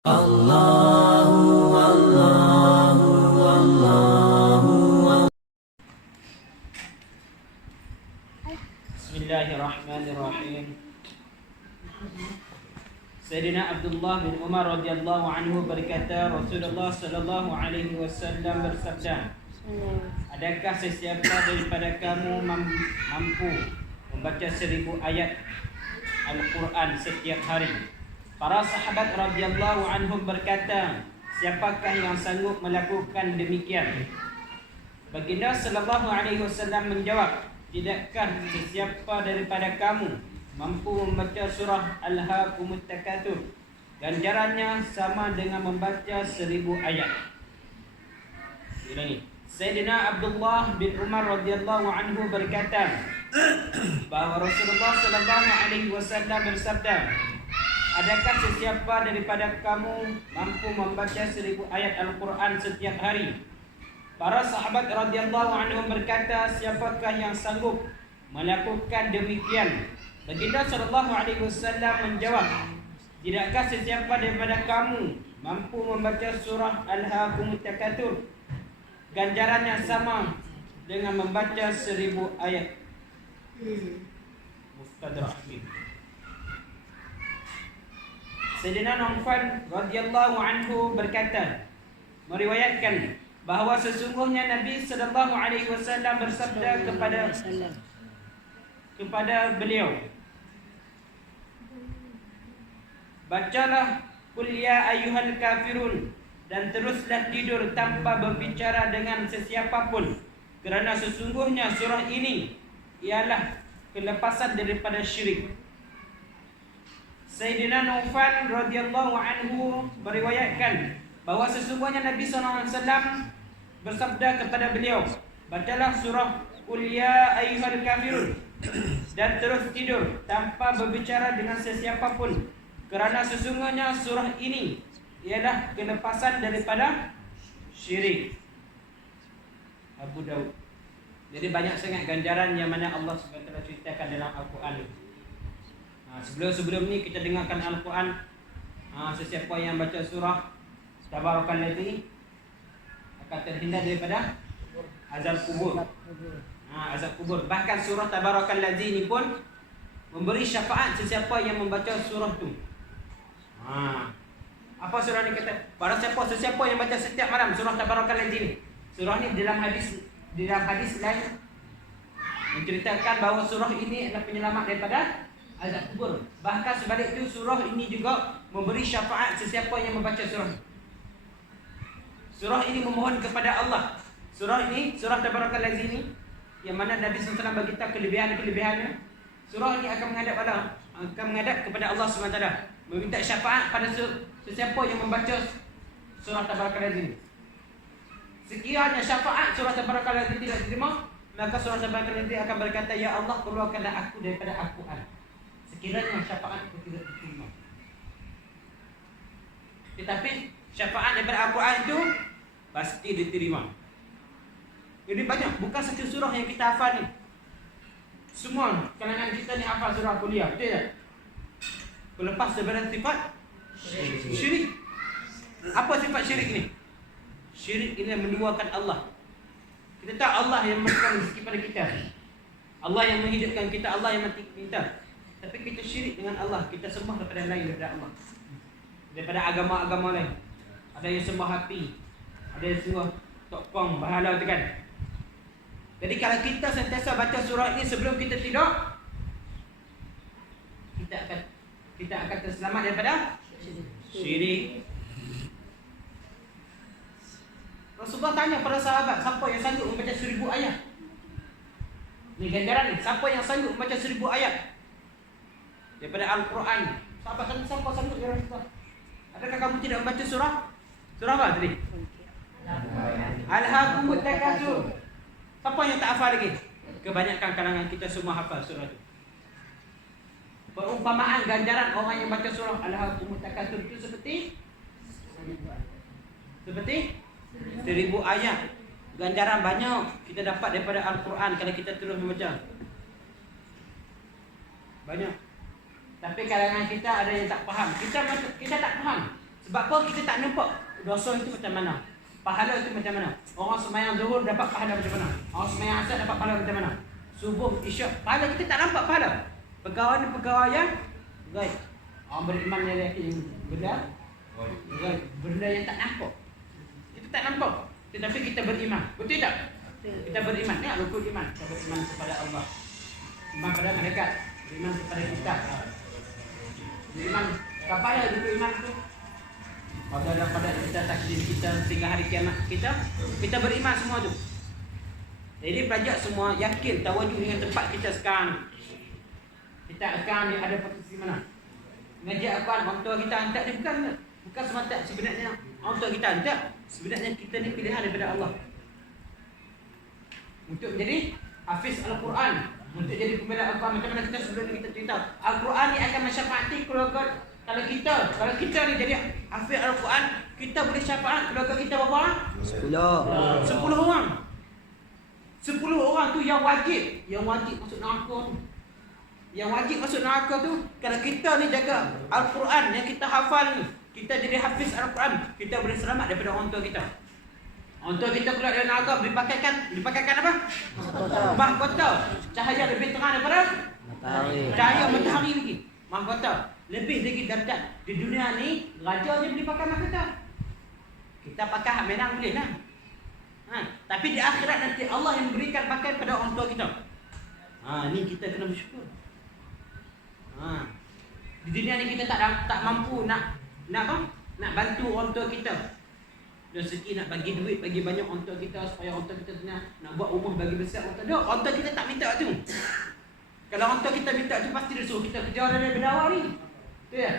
Allahu Allahu Allahu Bismillahirrahmanirrahim. Sayyidina Abdullah bin Umar radhiyallahu anhu berkata, Rasulullah sallallahu alaihi wasallam bersabda, adakah sesiapa daripada kamu mampu membaca 1000 ayat Al-Quran setiap hari? Para sahabat radhiyallahu anhum berkata, siapakah yang sanggup melakukan demikian? Baginda sallallahu alaihi wasallam menjawab, tidakkah sesiapa daripada kamu mampu membaca surah Al-Haakumut Takatsur? Ganjarannya sama dengan membaca 1000 ayat. Ulangi. Sayyidina Abdullah bin Umar radhiyallahu anhu berkata bahawa Rasulullah sallallahu alaihi wasallam bersabda, adakah sesiapa daripada kamu mampu membaca 1000 ayat Al-Quran setiap hari? Para sahabat radhiyallahu anhum berkata, siapakah yang sanggup melakukan demikian? Baginda sallallahu alaihi wasallam menjawab, tidakkah sesiapa daripada kamu mampu membaca surah Al-Haakumut Takatsur? Ganjarannya sama dengan membaca 1000 ayat. Mustadrak. Sayyidina Nu'man radhiyallahu anhu berkata, meriwayatkan bahawa sesungguhnya Nabi sallallahu alaihi wasallam bersabda kepada beliau, bacalah Qul ya ayyuhal kafirun dan teruslah tidur tanpa berbicara dengan sesiapapun, kerana sesungguhnya surah ini ialah kelepasan daripada syirik. Sayyidina Nu'man radhiyallahu anhu meriwayatkan bahawa sesungguhnya Nabi sallallahu alaihi wasallam bersabda kepada beliau, bacalah surah Qul ya ayyuhal kafirun dan terus tidur tanpa berbicara dengan sesiapapun, kerana sesungguhnya surah ini ialah kelepasan daripada syirik. Abu Daud. Jadi banyak sangat ganjaran yang mana Allah SWT ceritakan dalam Al-Quran. Sebelum ni kita dengarkan Al-Quran, sesiapa yang baca surah Tabarakalladzi akan terhindar daripada azab kubur. Azab kubur. Bahkan surah Tabarakalladzi ni pun memberi syafaat sesiapa yang membaca surah tu. Apa surah ni kata? Barang sesiapa yang baca setiap malam surah Tabarakalladzi ni. Surah ni dalam hadis lain menceritakan bahawa surah ini adalah penyelamat daripada azab kubur. Bahkan sebalik itu surah ini juga memberi syafaat sesiapa yang membaca surah ini. Surah ini memohon kepada Allah. Surah ini, surah Tabarakalladzi ini, yang mana Nabi SAW bagi kita kelebihan-kelebihannya. Surah ini akan menghadap kepada Allah SWT, meminta syafaat pada sesiapa yang membaca surah Tabarakalladzi ini. Sekiranya syafaat surah Tabarakalladzi tidak diterima, maka surah Tabarakalladzi akan berkata, ya Allah, keluarkanlah aku daripada Al-Quran sekiranya syafaat itu tidak diterima. Tetapi syafaat daripada Al-Quran itu pasti diterima. Jadi banyak, bukan satu surah yang kita hafal ni. Semua kalangan kita ni hafal surah kuliah, betul tak? Lepas daripada sifat syirik. Apa sifat syirik ni? Syirik ini menduakan Allah. Kita tahu Allah yang memberikan rezeki pada kita, Allah yang menghidupkan kita, Allah yang mati kita. Tapi kita syirik dengan Allah, kita sembah daripada lain daripada Allah, daripada agama-agama lain. Ada yang sembah api, ada yang sembah tokong, bahala tu kan. Jadi kalau kita sentiasa baca surah ini sebelum kita tidur, kita akan terselamat daripada syirik. Rasulullah tanya para sahabat, siapa yang sanggup membaca 1000 ayat? Ni ganjaran ni, siapa yang sanggup membaca 1000 ayat daripada Al-Quran? Siapa sanggup ya Rasulullah? Adakah kamu tidak membaca surah? Surah apa tadi? Al-Haakumut Takatsur. Siapa yang tak hafal lagi? Kebanyakan kalangan kita semua hafal surah itu. Perumpamaan ganjaran orang yang baca surah Al-Haakumut Takatsur itu seperti 1000 ayat. Ganjaran banyak kita dapat daripada Al-Quran kalau kita terus membaca. Banyak. Tapi kalangan kita ada yang tak faham. Kita tak faham. Sebab apa kita tak nampak dosa itu macam mana, pahala itu macam mana. Orang sembahyang zuhur dapat pahala macam mana, orang sembahyang asar dapat pahala macam mana, subuh, isyak, pahala kita tak nampak pahala. Perkara yang gaib. Orang beriman dia yakin benda gaib, benda yang tak nampak. Kita tak nampak, tetapi kita beriman. Betul tak? Kita beriman. Ni rukun iman. Kita beriman kepada Allah, iman pada malaikat, beriman kepada kitab. Beriman kepada rukun iman tu pada kita takdir kita sehingga hari kiamat kita beriman semua tu. Jadi pelajar semua yakin tawajuh dengan tempat kita sekarang. Kita sekarang ni ada posisi mana? Ngaji Al-Quran, orang tua kita hantar ni bukan semata sebenarnya orang tua kita hantar. Sebenarnya kita ni pilihan daripada Allah untuk menjadi hafiz Al-Quran, untuk jadi pembela Al-Quran. Macam mana kita sebelum ni kita cerita, Al-Quran ni akan mensyafa'ati keluarga. Kalau kita ni jadi hafiz Al-Quran, kita boleh syafaat keluarga kita berapa orang? 10 orang. 10 orang tu yang wajib masuk neraka tu. Yang wajib masuk neraka tu kalau kita ni jaga Al-Quran yang kita hafal ni, kita jadi hafiz Al-Quran, kita boleh selamat daripada orang tua kita. Orang tua kita keluar dari neraka dipakaikan apa? Mahkota. Cahaya lebih terang daripada matahari. Cahaya matahari lagi. Mahkota. Lebih lagi darjat. Di dunia ni raja je boleh pakai mahkota. Kita pakai hak menang boleh lah. Tapi di akhirat nanti Allah yang berikan pakai pada orang tua kita. Ni kita kena bersyukur. Di dunia ni kita tak mampu nak bantu orang tua kita. Dari segi nak bagi duit, bagi banyak orang tua kita supaya orang tua kita nak buat rumah bagi besar orang tua. Orang tua kita tak minta tu. Kalau orang tua kita minta tu pasti dia suruh kita kerja daripada awal ni. Betul tak?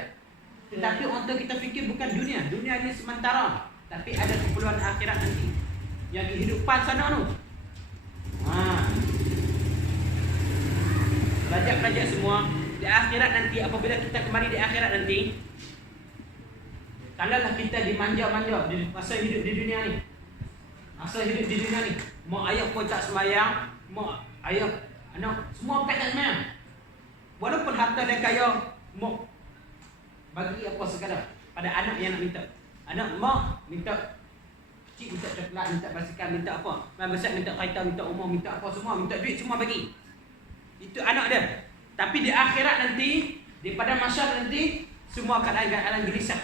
Tetapi orang tua kita fikir bukan dunia. Dunia ni sementara. Tapi ada keperluan akhirat nanti. Yang kehidupan sana tu. Pelajar-pelajar semua, di akhirat nanti, apabila kita kembali di akhirat nanti, kalaulah kita dimanja-manja di masa hidup di dunia ni. Mak ayah pun tak sembahyang, mak ayah anak semua pakai tak sembahyang. Walaupun harta dia kaya, mak bagi apa sekadar pada anak yang nak minta. Anak mak minta kecil, minta coklat, minta basikal, minta apa. Mak besar minta kereta, minta rumah, minta apa semua, minta duit semua bagi. Itu anak dia. Tapi di akhirat nanti, di pada masyarakat nanti, semua keadaan gelisah.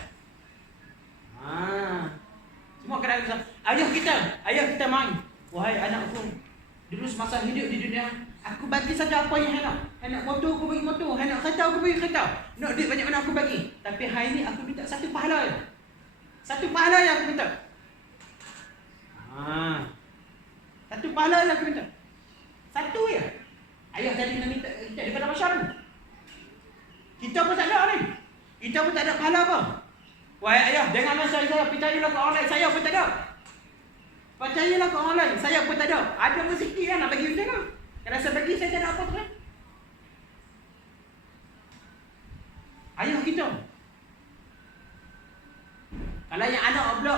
Semua keadaan gelisah. Ayah kita main. Wahai anakku, dulu semasa hidup di dunia, aku bagi saja apa yang hendak motor aku bagi motor, hendak kereta aku bagi kereta, nak duit banyak mana aku bagi. Tapi hari ni aku minta satu pahala. Satu pahala yang aku minta. Satu pahala yang aku minta. Satu je. Ayah tadi nak minta daripada masyarakat. Kita pun tak ada ni. Kita pun tak ada pahala apa. Wahai ayah, jangan nasihat saya, percayalah ke orang lain, saya pun tak ada. Percayalah ke orang lain, saya pun tak ada. Ada rezeki kan nak bagi macam mana? Kalau saya bagi, saya tak ada apa tu kan? Ayah kita. Kalau yang anak pula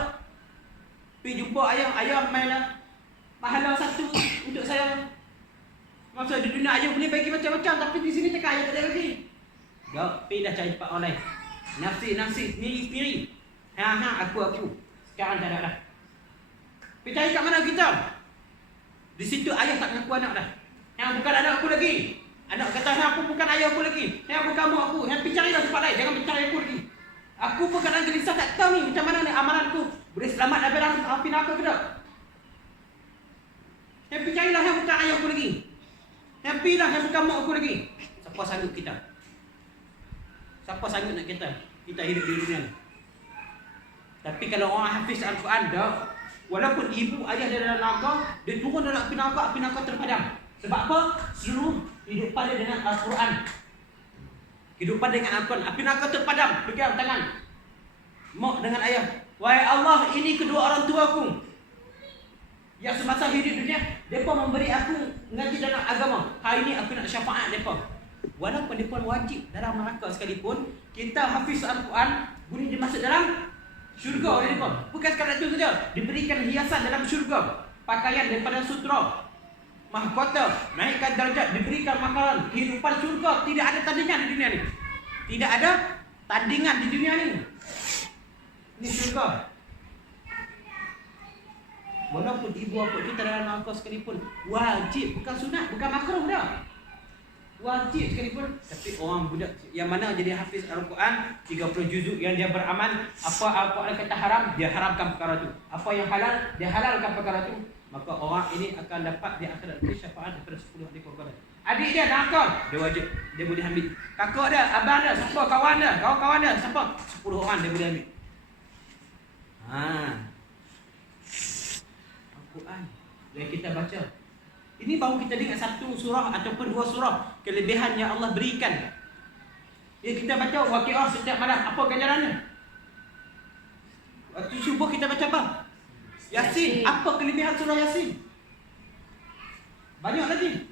pergi jumpa ayah mainlah pahala satu untuk saya. Masa di dunia ayah boleh bagi macam-macam, tapi di sini cakap ayah tak ada bagi. Pergi dah cari tempat orang lain. Nafsi, sendiri. Aku. Sekarang tak ada dah. Pergi cari kat mana kita? Di situ ayah tak mengaku anak dah. Yang bukan anak aku lagi. Anak kata, aku bukan ayah aku lagi. Yang bukan mak aku. Yang pergi carilah tempat lain. Jangan pergi cari aku lagi. Aku pun kadang gelisah tak tahu ni macam mana ni amalanku. Boleh selamat daripada api neraka ke tak? Yang pergi carilah yang bukan ayah aku lagi. Yang pergilah yang bukan mak aku lagi. Siapa sanggup kita? Siapa sanggup nak kita hidup di dunia ni? Tapi kalau orang hafiz Al-Quran dah, walaupun ibu ayah dia dalam neraka, dia turun dalam api neraka terpadam. Sebab apa? Seluruh hidupan dia dengan Al-Quran. Hidupan dengan Al-Quran. Api neraka terpadam. Pegang tangan mak dengan ayah. Wahai Allah, ini kedua orang tuaku yang semasa hidup dunia, mereka memberi aku ngaji dalam agama. Hari ini aku nak syafaat mereka. Walaupun mereka wajib dalam neraka sekalipun, kita hafiz Al-Quran, boleh dia masuk dalam syurga oleh mereka. Bukan sekadar itu saja, diberikan hiasan dalam syurga, pakaian daripada sutra, mahkota, naikkan darjat, diberikan makanan. Kehidupan syurga tidak ada tandingan di dunia ni. Tidak ada tandingan di dunia ni. juga. Walaupun ibu bapa kita dalam makro sekalipun, wajib, bukan sunat, bukan makruh dah. Wajib sekalipun. Tapi orang budak yang mana jadi hafiz Al-Quran 30 juzuk yang dia beramal, apa Al-Quran kata haram, dia haramkan perkara itu. Apa yang halal, dia halalkan perkara itu. Maka orang ini akan dapat di akhirat nanti syafaat daripada 10 ahli korban. Adik dia nakal, dia wajib, dia boleh ambil. Kakak dia, abang dia, siapa kawan dia, kawan-kawan dia, siapa? 10 orang dia boleh ambil. Al-Quran yang kita baca. Ini baru kita dengar satu surah ataupun dua surah kelebihan yang Allah berikan. Ya, kita baca Waqiah setiap malam, apa ganjarannya? Waktu subuh kita baca apa? Yasin. Apa kelebihan surah Yasin? Banyak lagi.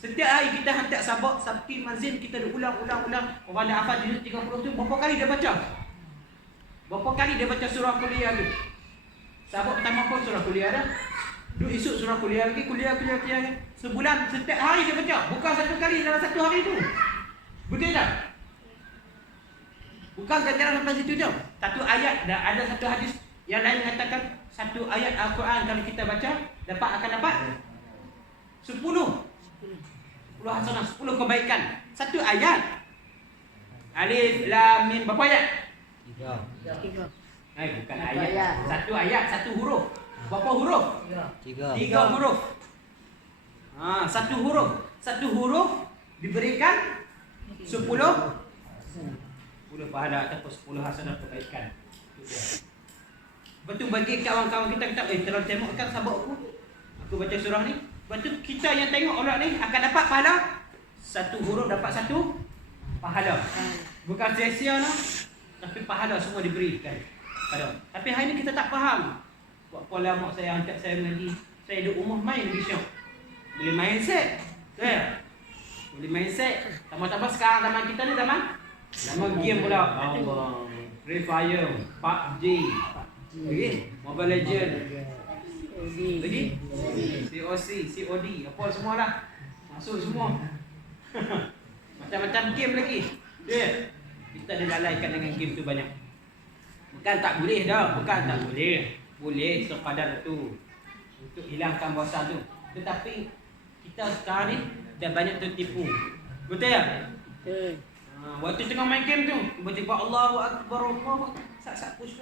Setiap hari kita hantar sabak, sabti, mazin, kita ulang-ulang. Orang dah hafal juzuk 30 tu, berapa kali dia baca? Berapa kali dia baca surah kuliah tu? Sabak pertama pun surah kuliah dah. Duk esok surah kuliah lagi, kuliah. Sebulan, setiap hari dia baca. Bukan satu kali dalam satu hari tu. Betul tak? Bukan ganjaran sampai situ je. Satu ayat, dah ada satu hadis yang lain mengatakan satu ayat Al-Quran kalau kita baca akan dapat 10 hasanah, 10 kebaikan. Satu ayat. Alif Lam Mim, berapa ayat? 3. Bukan ayat. Satu ayat, satu huruf. Berapa huruf? 3 huruf. Satu huruf. Satu huruf diberikan 10 pahala ataupun 10 hasanah kebaikan. Betul bagi kawan-kawan kita terlalu tengokkan sabak aku baca surah ni. Betul kita yang tengok orang ni akan dapat pahala. Satu huruf dapat satu pahala. Bukan sia-sia lah, tapi pahala semua diberikan. Tapi hari ni kita tak faham. Buat pola mak saya hantar saya mengaji. Saya duduk rumah main lagi syok. Boleh main set. Boleh main set. Tambah-tambah sekarang zaman kita ni zaman game pula. Allah. Free Fire, PUBG. Lagi Mobile Legend. Lagi COD, apa semua lah. Masuk semua. Macam-macam game lagi. Kita ada lalaikan dengan game tu banyak. Bukan tak boleh dah, bukan tak boleh. Boleh sekadar tu untuk hilangkan puasa tu. Tetapi kita sekarang ni dah banyak tertipu. Betul tak? Betul. Waktu tengah main game tu, tiba-tiba Allahu Akbar, Allahu Akbar. Sak push.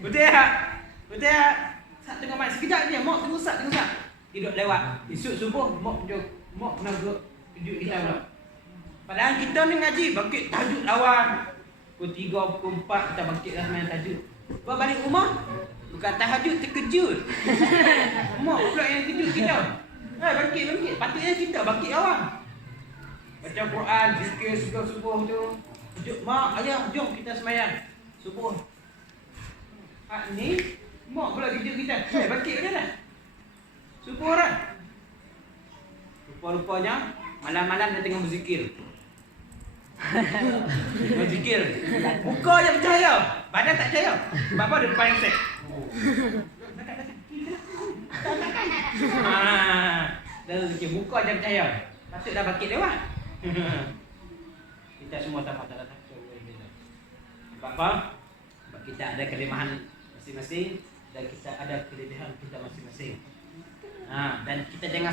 Betul tak? Betul tak? Sak tengah main sekejap je, mak tengok sak. Tidur lewat. Esok subuh mak nak duduk kita pula. Padahal kita ni ngaji bangkit tajuk lawan. Pukul 3, pukul 4 kita bangkitlah main tajuk. Buat balik rumah, bukan tahajud, terkejut. Mak pula yang kejut kita. Bangkit. Patutnya kita bangkit awal. Baca Quran, zikir subuh tu. Kejut, mak, ayah, jom kita semayang subuh. Ni, mak pula kejut kita. Bangkit dah dah. Subuh orang. Rupa-rupanya, malam-malam dia tengah berzikir. Berzikir. Muka je bercahaya, badan tak percaya. Sebab apa dia depan set. Dan berzikir, muka je bercahaya. Patut dah bangkit lewat. Kita semua sama-sama takut. Sebab apa? Sebab kita ada kelemahan masing-masing dan kita ada kelebihan kita masing-masing. Dan kita jangan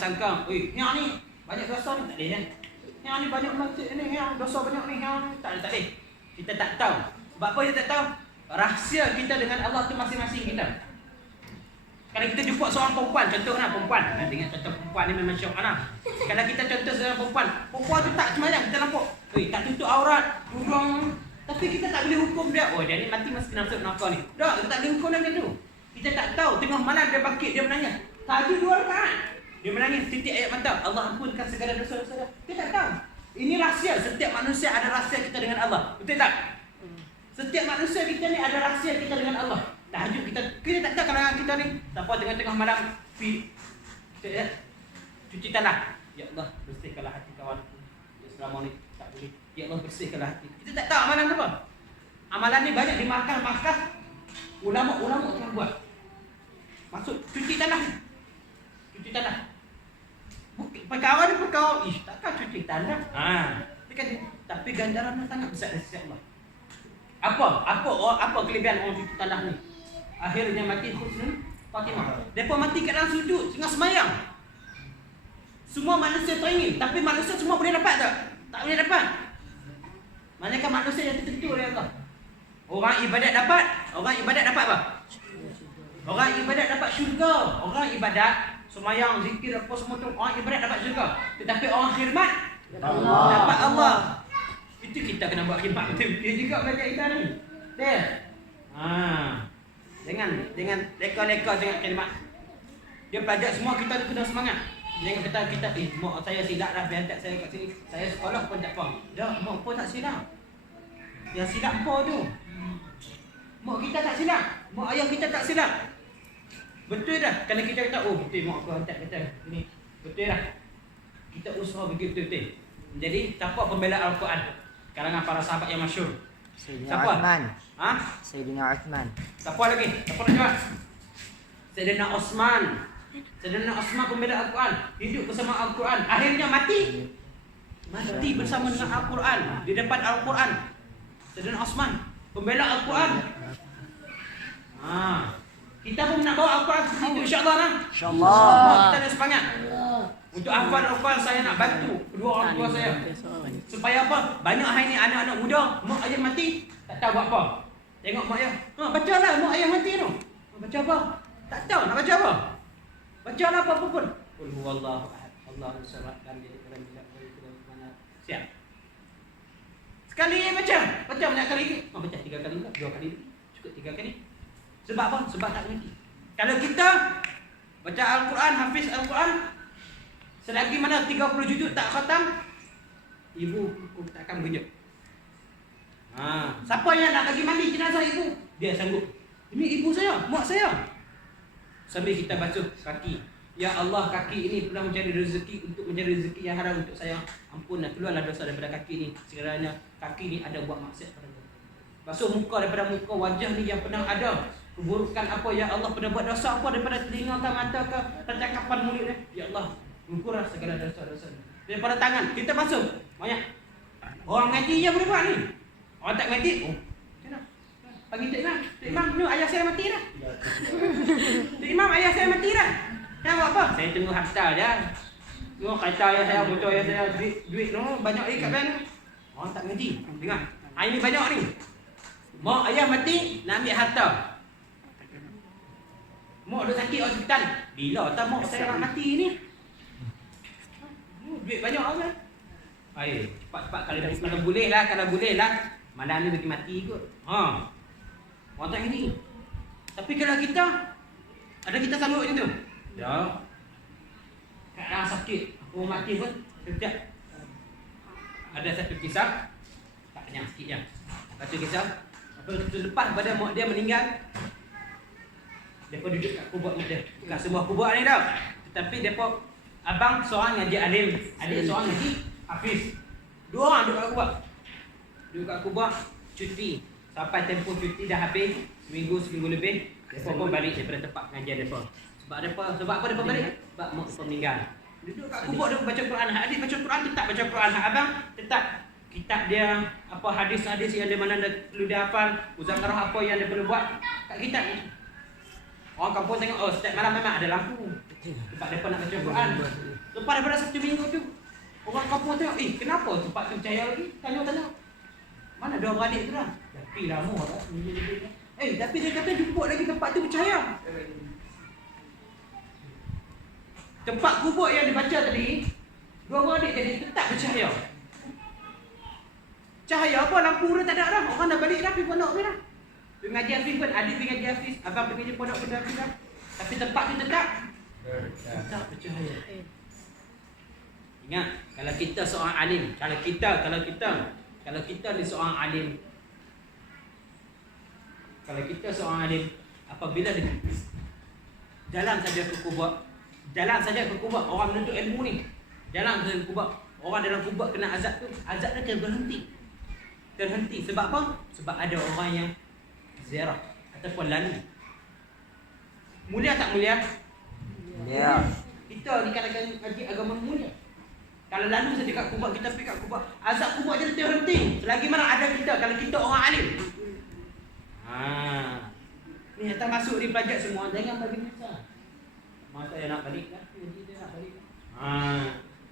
sangka, yang ni banyak dosa ni tak boleh kan? Yang ni banyak masjid ni, yang dosa banyak ni, yang tak boleh. Kita tak tahu. Sebab apa kita tak tahu? Rahsia kita dengan Allah tu masing-masing kita. Kalau kita jumpa seorang perempuan, contohlah perempuan. Tengok contoh perempuan ni memang syok lah. Kalau kita contoh seorang perempuan tu tak sembahyang, kita nampak. Tak tutup aurat, tudung. Tapi kita tak boleh hukum dia. Dia ni mati mesti masuk neraka ni. Kita tak boleh hukum dia macam tu. Kita tak tahu, tengah malam dia bangkit, dia menangis. Tahajud 2 rakaat. Dia menangis, titik ayat mata. Allah ampunkan segala dosa-dosa dia. Kita tak tahu. Ini rahsia. Setiap manusia ada rahsia kita dengan Allah. Betul tak? Setiap manusia kita ni ada rahsia kita dengan Allah. Tahajud kita tak tahu kalau kita ni sampai tengah-tengah malam cuci tanah. Ya Allah, bersihkanlah hati kawanku. Ya selama ni tak boleh. Ya Allah, bersihkanlah hati. Kita tak tahu amalan apa. Amalan ni banyak di markas ulama tengah buat. Masuk cuci tanah. Perkara ni takkan cuci tanah. Tapi ganjarannya sangat besar dari sisi Allah. Apa kelebihan orang cuci tanah ni? Akhirnya mati husnul Fatimah. Depa mati kat dalam sujud tengah semayang. Semua manusia teringin, tapi manusia semua boleh dapat tak? Tak boleh dapat. Manakah manusia yang tertentu oleh Allah? Orang ibadat dapat apa? Orang ibadat dapat syurga. Orang ibadat semayang, zikir apa semua tu, orang ibadat dapat syurga. Tetapi orang khidmat dapat Allah. Itu kita kena buat khidmat betul-betul juga belajar kita ni. Dia. Jangan leka-leka jangan khidmat. Dia pelajar semua kita kena semangat. Jangan kata kita mak saya silap dah biar hantar saya kat sini. Saya sekolah pun tak faham. Dah mak pun tak silap. Yang silap apa tu? Mak kita tak silap. Mak ayah kita tak silap. Betul dah. Kalau kita kata betul mak aku hantar kata ni. Betul dah. Kita usaha betul-betul. Jadi siapa pembela Al-Quran? Kalangan para sahabat yang masyhur. Sayyidina Uthman. Ha? Sayyidina Uthman. Siapa lagi? Siapa nak jawab? Sayyidina Osman. Sayyidina Osman pembela Al-Quran. Hidup bersama Al-Quran. Akhirnya mati. Mati bersama dengan Al-Quran. Di depan Al-Quran. Sayyidina Osman pembela Al-Quran. Kita pun nak bawa Al-Quran seperti itu insya-Allah lah. InsyaAllah. Kita ada semangat. Untuk hafal Al-Quran saya nak bantu kedua orang tua saya. Supaya apa? Banyak hari ni anak-anak muda, mak ayah mati, tak tahu buat apa. Tengok mak ayah, bacalah mak ayah mati tu. Baca apa? Tak tahu nak baca apa. Bacalah apa-apa pun. Qul huwallahu ahad, Allahus samad, lam yalid wa lam yulad wa lam yakul lahu kufuwan ahad. Siap. Sekali baca banyak kali lagi. Baca 3 kali tak? 2 kali. Cukup 3 kali. Sebab apa? Sebab tak mengerti. Kalau kita baca Al-Quran, hafiz Al-Quran, selagi mana 30 juzuk tak khatam, ibu tak akan bunyi. Siapa yang nak bagi mandi jenazah ibu? Dia sanggup. Ini ibu saya, mak saya. Sambil kita basuh kaki. Ya Allah, kaki ini pernah mencari rezeki untuk mencari rezeki yang haram untuk saya. Ampunlah, keluarlah dosa daripada kaki ini. Sekiranya kaki ini ada buat maksiat pada saya. Basuh muka daripada muka wajah ni yang pernah ada keburukan apa ya Allah, pernah buat dosa apa daripada telinga ke mata ke percakapan mulut ni. Ya Allah, Mengkurah segala dosa-dosa. Daripada tangan kita basuh banyak. Orang mengaji je boleh buat ni. Orang tak mengaji, pagi Tok Imam. Tok Imam, ni ayah saya mati dah. Tok Imam, ayah saya mati dah. Saya buat apa? Saya tunggu harta je. Tengok kereta ayah saya, bocor ayah saya, duit tu banyak lagi kat bank. Orang tak mengaji. Dengar. Ini banyak ni. Mak ayah mati, nak ambil harta. Mak duduk sakit hospital. Bila tak mak saya nak mati ni? Duit banyak kan? Cepat-cepat kalau boleh lah. Malam ni bagi mati kot. Orang tak ini. Tapi kalau kita, ada kita sanggup macam tu? Tak. Kadang sakit, aku mati pun setiap. Ada satu kisah, tak banyak sikit je. Satu kisah, lepas pada mak dia meninggal, mereka duduk kat kubur mak dia. Bukan semua kubur ni tau. Tetapi mereka, abang seorang ngaji alim, adik seorang ngaji hafiz. Dua orang duduk kat kubur. Duduk kat kubur, cuti. Sampai tempoh cuti dah habis, seminggu lebih, mereka pun balik daripada tempat pengajian mereka. Sebab apa mereka balik? Sebab mak mereka meninggal. Duduk kat kubur dia baca Quran. Adik baca Quran, tetap baca Quran. Abang tetap kitab dia, apa hadis-hadis yang dia mana perlu dia hafal, muzakarah apa yang dia perlu buat kat kitab ni. Orang kampung tengok, setiap malam memang ada lampu. Tempat mereka nak baca Quran. Lepas daripada satu minggu tu, orang kampung tengok, kenapa tempat tu cahaya lagi? Tanya-tanya. Mana dua beradik tu lah? Tapi lama lah. Tapi dia kata jumpa lagi tempat tu bercahaya. Tempat kubur yang dibaca tadi, dua beradik jadi tetap bercahaya. Cahaya apa? Lampu dah tak ada dah. Orang dah balik dah pergi pondok ni dah. Pergi ngaji hafiz pun, adik pergi ngaji hafiz, abang pergi ngaji pondok pun dah pergi dah. Tapi tempat tu tetap bercahaya. Ingat, kalau kita seorang alim, kalau kita ni seorang alim, apabila dia jalan saja ke kubur, orang menuntut ilmu ni, jalan ke kubur, orang dalam kubur kena azab tu, azab dia terhenti. Sebab apa? Sebab ada orang yang ziarah ataupun lalu. Mulia tak mulia? Ya. Kita ni kadang-kadang ngaji agama mulia. Kalau lalu saja kat kubur, kita pergi kat kubur, azab kubur je terhenti. Selagi mana ada kita, kalau kita orang alim, Ni datang masuk di pelajar semua, jangan bagi besar. Mak saya nak balik kan? Dia nak balik.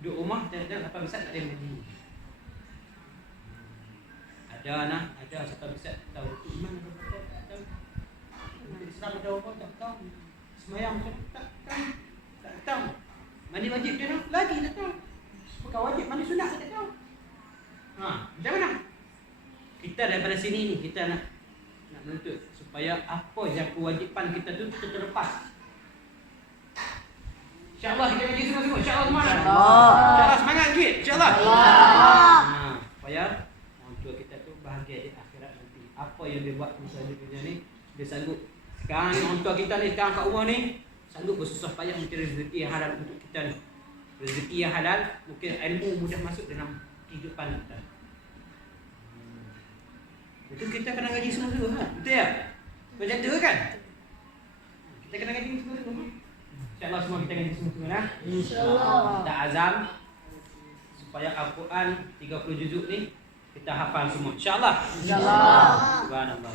Duduk rumah dan apa besar tak ada yang bagi. Ada siapa besar tahu iman apa tak tahu. Islam ada apa tak tahu. Semayang tak tahu. Mandi wajib dia tahu, lagi tak tahu. Bukan wajib, mandi sunat tak tahu. Macam mana? Kita daripada sini ni kita nak menuntut supaya apa yang kewajipan kita tu kita terlepas. InsyaAllah kita ngaji semua-semua. InsyaAllah semua. InsyaAllah semangat sikit. InsyaAllah. Supaya orang tua kita tu bahagia di akhirat nanti. Apa yang dia buat masa di dunia ni, dia sanggup. Sekarang ni orang tua kita ni, sekarang kat rumah ni, sanggup bersusah payah mencari rezeki yang halal untuk kita ni. Rezeki yang halal, mungkin ilmu mudah masuk dalam kehidupan kita. Itu kita kena ngaji semua-semua. Betul ya? Macam tu kan? Kita kena ngaji semua-semua. InsyaAllah semua kita ngaji semua-semua lah. InsyaAllah. Kita azam supaya Al-Quran 30 juzuk ni kita hafal semua. InsyaAllah. InsyaAllah. Subhanallah.